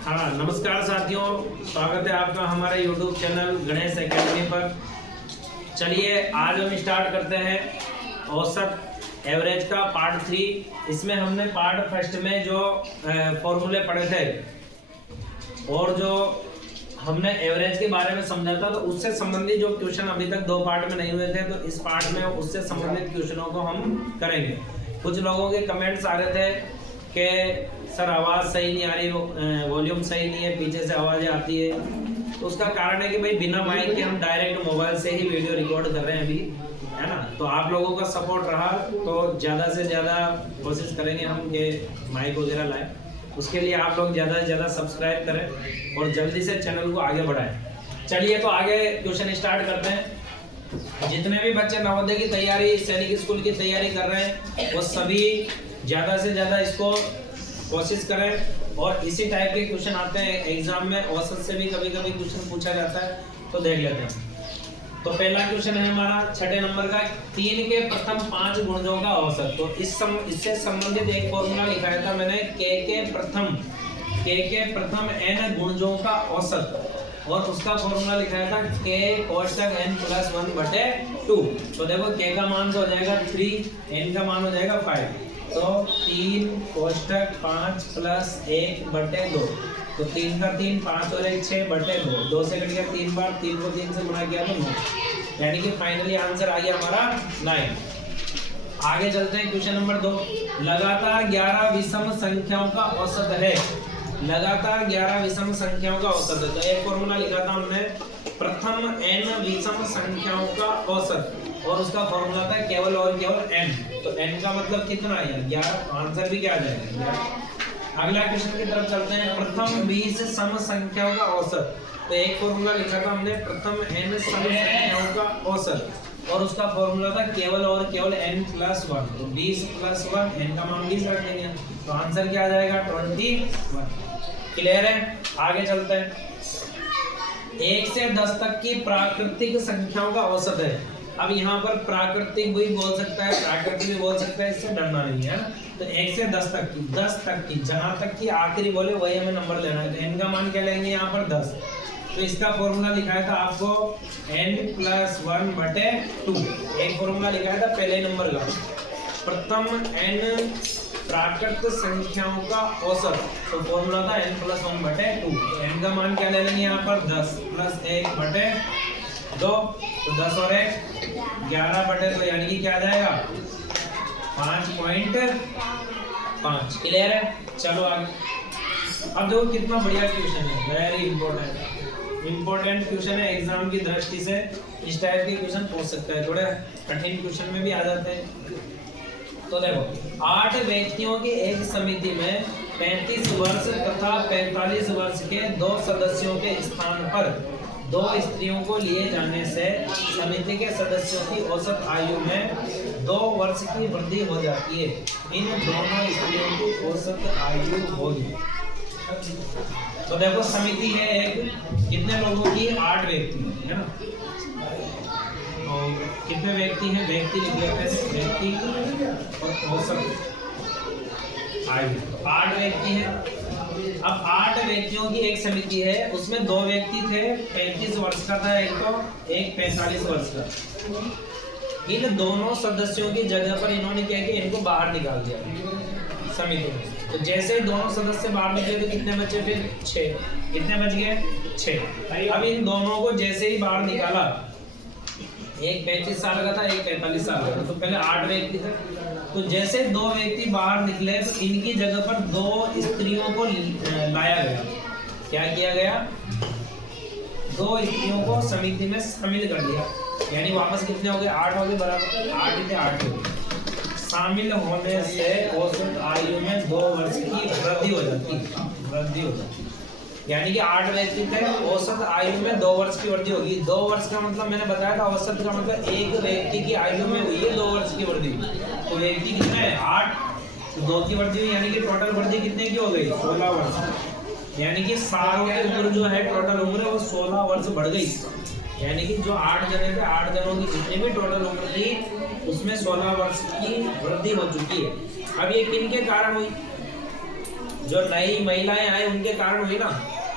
हाँ, नमस्कार साथियों, स्वागत है आपका हमारे YouTube चैनल गणेश एकेडमी पर। चलिए आज हम स्टार्ट करते हैं औसत एवरेज का पार्ट 3। इसमें हमने पार्ट फर्स्ट में जो फॉर्मूले पढ़े थे और जो हमने एवरेज के बारे में समझा था, तो उससे संबंधित जो क्वेश्चन अभी तक 2 पार्ट में नहीं हुए थे, तो इस पार्ट में उससे संबंधित क्वेश्चनों को हम करेंगे। कुछ लोगों के कमेंट्स आ रहे थे कि सर आवाज़ सही नहीं आ रही, वॉल्यूम सही नहीं है, पीछे से आवाज़ें आती है। तो उसका कारण है कि भाई बिना माइक के हम डायरेक्ट मोबाइल से ही वीडियो रिकॉर्ड कर रहे हैं अभी, है ना। तो आप लोगों का सपोर्ट रहा तो ज़्यादा से ज़्यादा कोशिश करेंगे हम कि माइक वगैरह लाएं। उसके लिए आप लोग ज़्यादा से ज़्यादा सब्सक्राइब करें और जल्दी से चैनल को आगे बढ़ाएं। चलिए तो आगे क्वेश्चन स्टार्ट करते हैं। जितने भी बच्चे नवोदय की तैयारी, सैनिक स्कूल की तैयारी कर रहे हैं, वो सभी ज़्यादा से ज़्यादा इसको कोशिश करें। और इसी टाइप के क्वेश्चन आते हैं एग्जाम में, औसत से भी कभी कभी क्वेश्चन पूछा जाता है, तो देख लेते हैं। तो पहला क्वेश्चन है हमारा 6 नंबर का, 3 के प्रथम 5 गुणजों का औसत। तो इससे संबंधित एक फॉर्मूला लिखाया था मैंने, के प्रथम n गुणजों का औसत, और उसका फॉर्मूला लिखाया था k कोष्टक n+1/2। तो देखो k का मान तो हो जाएगा 3, n का मान हो जाएगा 5, तो 3 कोष्टक 5 + 1/2। तो 3 का 3, 5 और 1 6/2, 2 से कट गया 3 बार, 3 को 3 से गुणा किया तो 9, यानी कि फाइनली आंसर आ गया हमारा 9। आगे चलते हैं क्वेश्चन नंबर 2। लगातार 11 विषम संख्याओं का औसत है। लगातार 11 विषम संख्याओं का औसत है। तो एक फॉर्मूला लिखा था हमने, प्रथम n विषम संख्याओं का औसत, और उसका फॉर्मूला था केवल और केवल n। तो n का मतलब कितना है, 11। आंसर भी क्या आ जाएगा, 11। अगला क्वेश्चन की तरफ चलते हैं। प्रथम 20 सम संख्याओं का औसत। तो एक फॉर्मूला लिखा था हमने, प्रथम n सम संख्याओं का औसत, और उसका फॉर्मूला था केवल और केवल n+1। तो 20 + 1, n का मान 20 रख देंगे, तो आंसर क्या आ जाएगा, 21। क्लियर है। आगे चलते हैं। 1 से 10 तक की प्राकृतिक संख्याओं का औसत है। अब यहाँ पर प्राकृतिक भी बोल सकता है, प्राकृतिक भी बोल सकता है, इससे डरना नहीं है ना। तो 1 से 10 तक की, 10 तक की, जहां तक की आखिरी बोले वही हमें नंबर लेना है। तो n का मान क्या लेंगे यहाँ पर 10। तो इसका फॉर्मूला लिखाया था आपको n+1/2। एक फॉर्मूला लिखाया था पहले नंबर का, प्रथम n प्राकृतिक संख्याओं का औसत। तो फॉर्मूला था n+1/2। n का मान क्या ले लेंगे यहाँ पर 10 + 1/2। तो 10 और 1 11/2, यानी कि क्या आ जाएगा 5.5। क्लियर है। चलो आगे। अब देखो कितना बढ़िया क्वेश्चन है, वेरी इंपॉर्टेंट क्वेश्चन है एग्जाम की दृष्टि से। इस टाइप के क्वेश्चन पूछ सकता है, थोड़े कठिन क्वेश्चन में भी आ जाते हैं। तो देखो, 8 व्यक्तियों की एक समिति में 35 वर्ष तथा 45 वर्ष के 2 सदस्यों के स्थान पर 2 स्त्रियों को लिए जाने से समिति के सदस्यों की औसत आयु में 2 वर्ष की वृद्धि हो जाती है। इन दोनों स्त्रियों की औसत आयु होगी। तो देखो, समिति है एक, कितने लोगों की, 8 व्यक्ति है ना। और कितने व्यक्ति हैं, व्यक्ति लिख लेते हैं, व्यक्ति और औसत आयु। 8 व्यक्ति हैं। अब 8 व्यक्तियों की एक समिति है, उसमें 2 व्यक्ति थे, 35 वर्ष का था एक, तो एक 45 वर्ष का। इन दोनों सदस्यों की जगह पर इन्होंने क्या किया, इनको बाहर निकाल दिया समिति में। तो जैसे ही दोनों सदस्य बाहर निकले तो कितने बचे, फिर 6। कितने बच गए, 6। अब इन दोनों को जैसे ही बाहर निकाला, एक 35 साल का था, एक 45 साल का था, तो पहले 8 व्यक्ति थे। तो जैसे 2 व्यक्ति बाहर निकले तो इनकी जगह पर 2 स्त्रियों को लाया गया। क्या किया गया, 2 स्त्रियों को समिति में शामिल कर लिया, यानी वापस कितने हो गए, 8 हो गए, बराबर 8 हो गए। शामिल होने से औसत आयु में 2 वर्ष की वृद्धि हो जाती, यानी कि 8 व्यक्ति थे, औसत आयु में 2 वर्ष की वृद्धि होगी। 2 वर्ष का मतलब मैंने बताया था, औसत का मतलब एक व्यक्ति की आयु में हुई है 2 वर्ष की वृद्धि। तो व्यक्ति कितने हैं, 8, 2 की वृद्धि हुई, यानी कि टोटल वृद्धि कितने की हो गई, 16 वर्ष। यानी कि सालों की उम्र जो है, टोटल उम्र है वो 16 वर्ष बढ़ गई। यानी कि जो 8 जने थे, 8 जनों की जितनी भी टोटल उम्र थी, उसमें 16 वर्ष की वृद्धि हो चुकी है। अब ये किन के कारण हुई, जो नई महिलाएं आए उनके कारण हुई ना।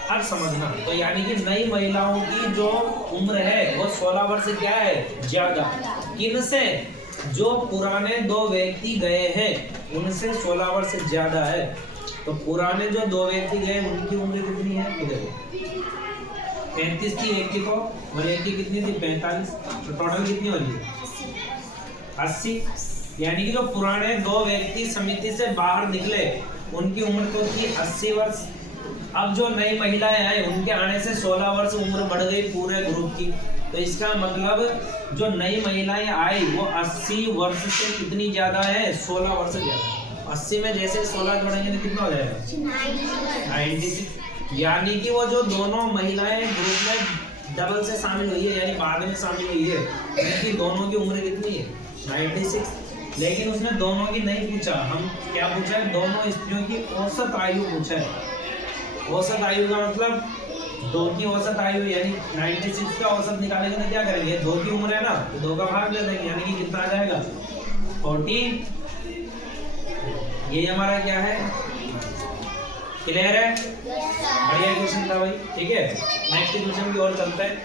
अब समझना, तो यानी कि नई महिलाओं की जो उम्र है वो 16 वर्ष क्या है ज्यादा, किनसे, जो पुराने 2 व्यक्ति गए हैं उनसे 16 वर्ष ज्यादा है। तो पुराने जो 2 व्यक्ति गए उनकी उम्र कितनी है, तो देखो 35 थी एक की, तो और एक की कितनी थी 45, तो टोटल कितनी हो रही है 80। यानी कि जो पुराने 2 व्यक्ति समिति से बाहर निकले उनकी उम्र तो थी 80 वर्ष। अब जो नई महिलाएं आए उनके आने से 16 वर्ष उम्र बढ़ गई पूरे ग्रुप की। तो इसका मतलब जो नई महिलाएं आई वो 80 वर्ष से कितनी ज्यादा है, 16 वर्ष ज्यादा। 80 में जैसे 16 जोड़ेंगे तो कितना हो जाएगा 96। यानी कि वो जो दोनों महिलाएं ग्रुप में डबल से शामिल हुई है यानी बाद में शामिल हुई है, उनकी दोनों की उम्र कितनी है 96। लेकिन उसने दोनों की नहीं पूछा, हम क्या पूछा है, दोनों स्त्रियों की औसत आयु पूछा है। औसत आयु का मतलब 2 की औसत आयु यानी 96 का औसत निकालेंगे तो क्या करेंगे, 2 की उम्र है ना तो 2 का भाग ले देंगे, यानी कि कितना आ जाएगा 40। ये हमारा क्या है, क्लियर है, बढ़िया क्वेश्चन था भाई। ठीक है, नेक्स्ट क्वेश्चन की ओर चलते हैं।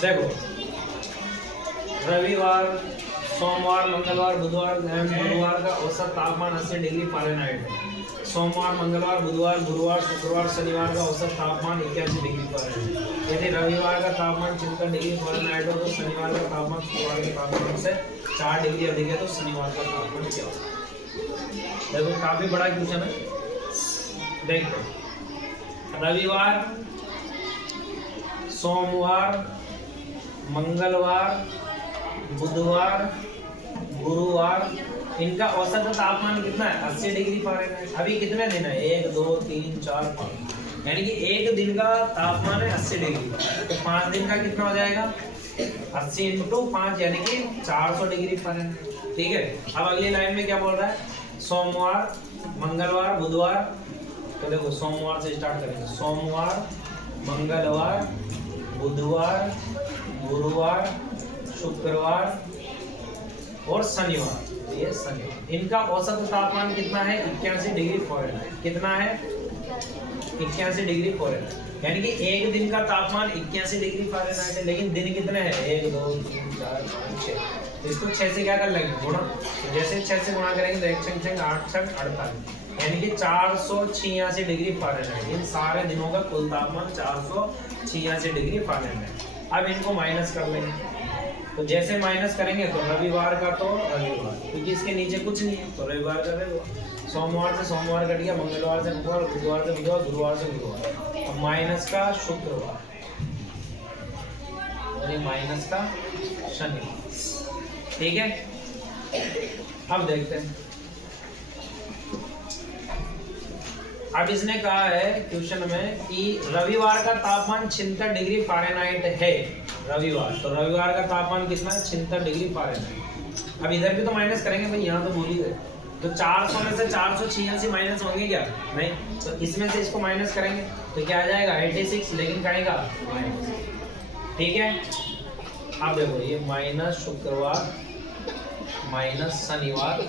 देखो रविवार, सोमवार, मंगलवार, बुधवार एवं गुरुवार का औसत तापमान 80 डिग्री फ़ारेनहाइट है। सोमवार, मंगलवार, बुधवार, गुरुवार, शुक्रवार, शनिवार का औसत तापमान 81 डिग्री फ़ारेनहाइट। यदि रविवार का तापमान 76 डिग्री फ़ारेनहाइट हो तो शनिवार का तापमान शुक्रवार के तापमान से 4 डिग्री अधिक है, तो शनिवार का तापमान क्या होगा। देखो काफी बड़ा क्वेश्चन है, देखो रविवार, सोमवार, मंगलवार, बुधवार, गुरुवार, इनका औसत तापमान कितना है 80 डिग्री फ़ारेनहाइट। अभी कितने दिन है 1 2 3 4 5, यानी कि एक दिन का तापमान है 80 डिग्री, तो 5 दिन का कितना हो जाएगा 80 × 5 यानी कि 400 डिग्री फ़ारेनहाइट। ठीक है, अब अगली लाइन में क्या बोल रहा है, सोमवार, मंगलवार, बुधवार। तो देखो सोमवार से स्टार्ट करेंगे, सोमवार, मंगलवार, बुधवार, गुरुवार, शुक्रवार और शनिवार। ये शनिवार, इनका औसत तापमान कितना है 81 डिग्री फ़ारेनहाइट। कितना है 81 डिग्री फ़ारेनहाइट, यानी कि एक दिन का तापमान 81 डिग्री फ़ारेनहाइट है, लेकिन दिन कितने हैं 1 2 3 4 5 6, तो इसको 6 से क्या कर लेंगे गुणा, तो जैसे 6 से गुणा करेंगे तो 1 6 8 6 48, यानी कि 486 डिग्री फ़ारेनहाइट। इन सारे दिनों का कुल तापमान 486 डिग्री फ़ारेनहाइट। अब इनको माइनस कर लेंगे, तो जैसे माइनस करेंगे तो रविवार का तो रविवार, क्योंकि इसके नीचे कुछ नहीं है तो रविवार का रविवार, सोमवार से सोमवार कट गया, मंगलवार से मंगलवार, बुधवार से बुधवार, गुरुवार से गुरुवार, अब माइनस का शुक्रवार और माइनस का शनिवार। ठीक है, अब देखते हैं। अब इसने कहा है क्वेश्चन में कि रविवार का तापमान 76 डिग्री फ़ारेनहाइट है, रविवार, तो रविवार का तापमान कितना है 76 डिग्री फ़ारेनहाइट। अब इधर भी तो माइनस करेंगे भाई, यहाँ तो भूल ही गए, तो 400 में से 486 माइनस होंगे क्या, नहीं, तो इसमें से इसको माइनस करेंगे तो क्या आ जाएगा 86, लेकिन कहेगा माइनस। ठीक है, अब देखो ये माइनस शुक्रवार माइनस शनिवार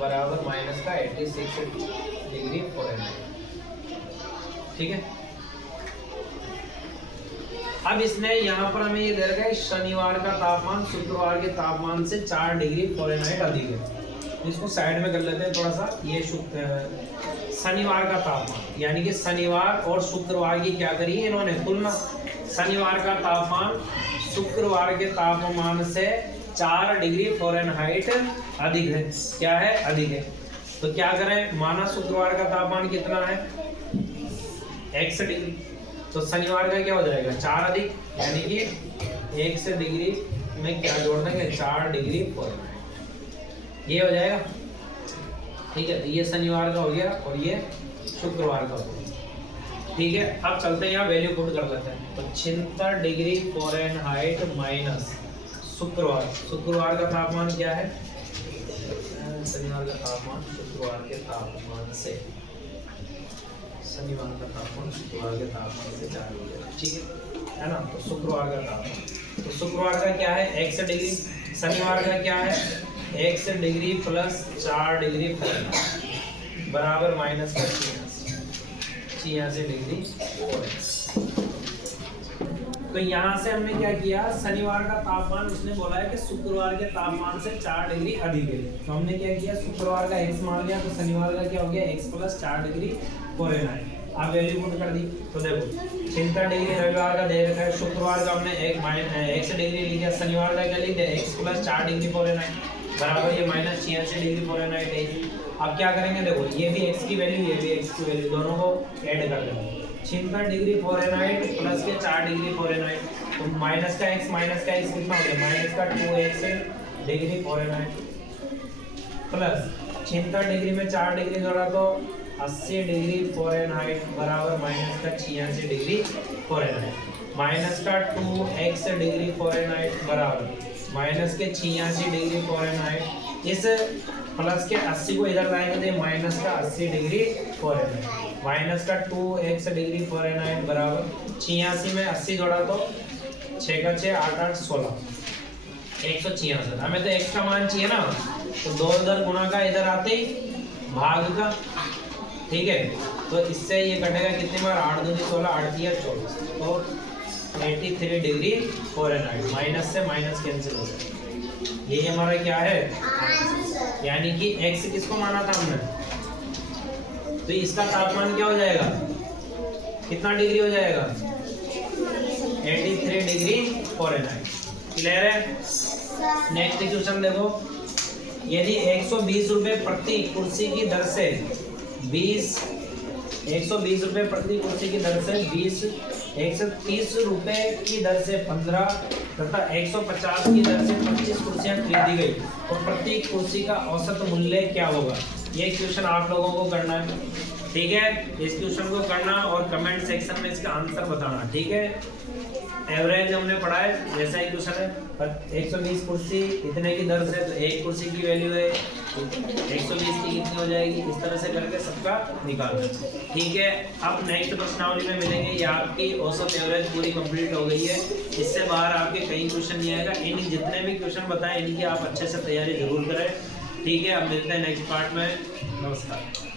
बराबर माइनस का 86 डिग्री फ़ारेनहाइट। ठीक है, अब इसने यहाँ पर हमें ये दे रखा है शनिवार का तापमान शुक्रवार के तापमान से 4 डिग्री फ़ारेनहाइट अधिक है। इसको साइड में कर लेते हैं थोड़ा सा। ये शनिवार का तापमान, यानी कि शनिवार और शुक्रवार की क्या करी इन्होंने तुलना, शनिवार का तापमान शुक्रवार के तापमान से 4 डिग्री फ़ारेनहाइट अधिक है। क्या है, अधिक है, तो क्या करें, माना शुक्रवार का तापमान कितना है 100 डिग्री, तो शनिवार का क्या हो जाएगा 4 अधिक, यानी कि 100 डिग्री में क्या जोड़ देंगे 4 डिग्री फ़ारेनहाइट, ये हो जाएगा। ठीक है, तो ये शनिवार का हो गया और ये शुक्रवार का हो गया। ठीक है, अब चलते हैं यहाँ वैल्यू पुट कर लेते हैं, तो 76 डिग्री फ़ारेनहाइट माइनस शुक्रवार, शुक्रवार का तापमान क्या है, शनिवार का तापमान शुक्रवार के तापमान से, शनिवार का तापमान शुक्रवार के तापमान से 4 हो जाएगा। ठीक है ना, तो शुक्रवार का तापमान, तो शुक्रवार का क्या है 100 डिग्री, शनिवार का क्या है x डिग्री प्लस 4 डिग्री बराबर माइनस का 86 डिग्री। तो यहाँ से हमने क्या किया, शनिवार का तापमान उसने बोला है कि शुक्रवार के तापमान से 4 डिग्री अधिक है, तो हमने क्या किया, शुक्रवार का x मान लिया, तो शनिवार का क्या हो गया, x प्लस 4 डिग्री फ़ारेनहाइट। आप वैल्यू पुट कर दी, तो देखो 76 डिग्री रविवार का दे रखा है, शुक्रवार का हमने x डिग्री लिया, शनिवार का क्या लिख दिया, x प्लस 4 डिग्री फ़ारेनहाइट बराबर ये माइनस 86 डिग्री फ़ारेनहाइट है। अब क्या करेंगे, देखो ये भी x की वैल्यू, ये भी x की वैल्यू, दोनों को ऐड कर देंगे। 76 डिग्री फ़ारेनहाइट प्लस के 4 डिग्री फ़ारेनहाइट, तो माइनस का x कितना हो गया, माइनस का 2x degree Fahrenheit plus 76 degree में 4 डिग्री जोड़ा तो 80 डिग्री फ़ारेनहाइट बराबर माइनस का 86 डिग्री फ़ारेनहाइट, माइनस का 2x डिग्री फ़ारेनहाइट बराबर माइनस के 86 डिग्री फ़ारेनहाइट। इस प्लस के 80 को इधर लाएंगे तो माइनस का 80 डिग्री फ़ारेनहाइट, माइनस का 2x डिग्री फ़ारेनहाइट बराबर 86 में 80 जोड़ा तो 6 का 6 8 8 16 166। हमें तो x का मान चाहिए ना, तो 2 इधर गुणा का इधर आते ही भाग का, ठीक है, तो इससे ये कटेगा कितनी बार, 8 दूनी 16 8 तिया 24, तो 83 डिग्री फ़ारेनहाइट। माइनस से माइनस कैंसिल हो जाएगा, ये हमारा क्या है, यानी कि x किसको माना था हमने, तो इसका तापमान क्या हो जाएगा, कितना डिग्री हो जाएगा, 83 डिग्री फ़ारेनहाइट। क्लियर है। नेक्स्ट क्वेश्चन देखो, यदि 120 रुपए प्रति कुर्सी की दर से 120 रुपए प्रति कुर्सी की दर से 130 रुपए की दर से 15 तथा 150 की दर से 25 कुर्सियां खरीदी गई, तो प्रत्येक कुर्सी का औसत मूल्य क्या होगा। ये क्वेश्चन आप लोगों को करना है, ठीक है, इस क्वेश्चन को करना और कमेंट सेक्शन में इसका आंसर बताना, ठीक है। एवरेज हमने पढ़ा है, जैसा ही क्वेश्चन है, पर 120 कुर्सी इतने की दर से, तो एक कुर्सी की वैल्यू है 120 की कितनी हो जाएगी, इस तरह से करके सबका निकालना, ठीक है। अब नेक्स्ट प्रश्नावली में मिलेंगे, ये आपकी औसत एवरेज पूरी कंप्लीट हो गई है, इससे बाहर आपके कई क्वेश्चन नहीं आएगा। इन जितने भी क्वेश्चन बताएं इनकी आप अच्छे से तैयारी जरूर करें, ठीक है। अब मिलते हैं नेक्स्ट पार्ट में, नमस्कार।